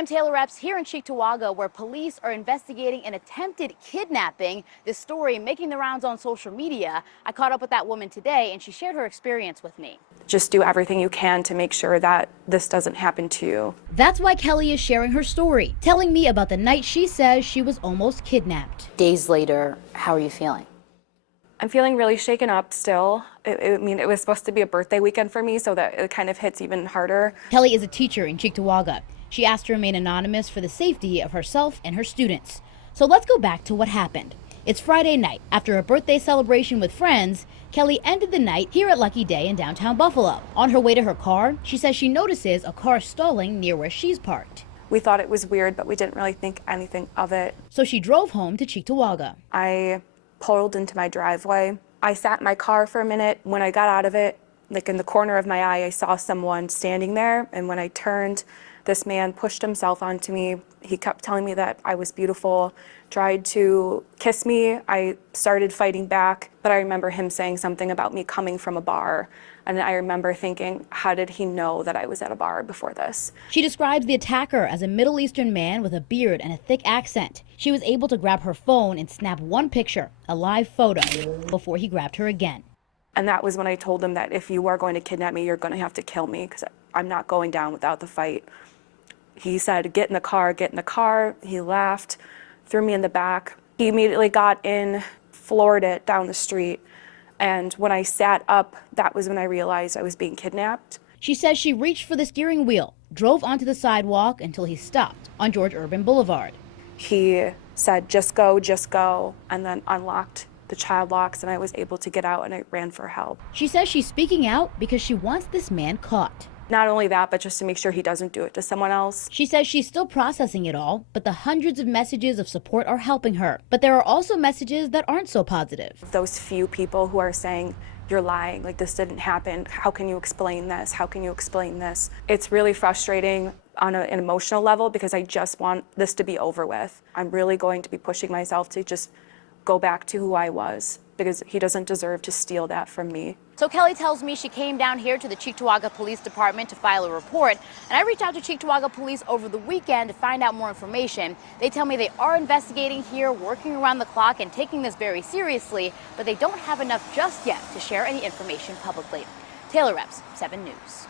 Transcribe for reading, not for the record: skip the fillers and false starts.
I'm Taylor Epps here in Cheektowaga, where police are investigating an attempted kidnapping. This story making the rounds on social media. I caught up with that woman today, and she shared her experience with me. Just do everything you can to make sure that this doesn't happen to you. That's why Kelly is sharing her story, telling me about the night she says she was almost kidnapped. Days later, how are you feeling? I'm feeling really shaken up still. It was supposed to be a birthday weekend for me, so that it kind of hits even harder. Kelly is a teacher in Cheektowaga. She asked to remain anonymous for the safety of herself and her students. So let's go back to what happened. It's Friday night. After a birthday celebration with friends, Kelly ended the night here at Lucky Day in downtown Buffalo. On her way to her car, she says she notices a car stalling near where she's parked. We thought it was weird, but we didn't really think anything of it. So she drove home to Cheektowaga. I pulled into my driveway. I sat in my car for a minute. When I got out of it, like in the corner of my eye, I saw someone standing there. And when I turned, this man pushed himself onto me. He kept telling me that I was beautiful, tried to kiss me. I started fighting back, but I remember him saying something about me coming from a bar. And I remember thinking, how did he know that I was at a bar before this? She describes the attacker as a Middle Eastern man with a beard and a thick accent. She was able to grab her phone and snap one picture, a live photo, before he grabbed her again. And that was when I told him that if you are going to kidnap me, you're going to have to kill me, because I'm not going down without the fight. He said, get in the car, get in the car. He laughed, threw me in the back. He immediately got in, floored it down the street. And when I sat up, that was when I realized I was being kidnapped. She says she reached for the steering wheel, drove onto the sidewalk until he stopped on George Urban Boulevard. He said, just go, and then unlocked the child locks, and I was able to get out, and I ran for help. She says she's speaking out because she wants this man caught. Not only that, but just to make sure he doesn't do it to someone else. She says she's still processing it all, but the hundreds of messages of support are helping her. But there are also messages that aren't so positive. Those few people who are saying, you're lying, like this didn't happen. How can you explain this? How can you explain this? It's really frustrating on an emotional level because I just want this to be over with. I'm really going to be pushing myself to just go back to who I was, because he doesn't deserve to steal that from me. So Kelly tells me she came down here to the Cheektowaga Police Department to file a report, and I reached out to Cheektowaga Police over the weekend to find out more information. They tell me they are investigating here, working around the clock and taking this very seriously, but they don't have enough just yet to share any information publicly. Taylor Epps, 7 News.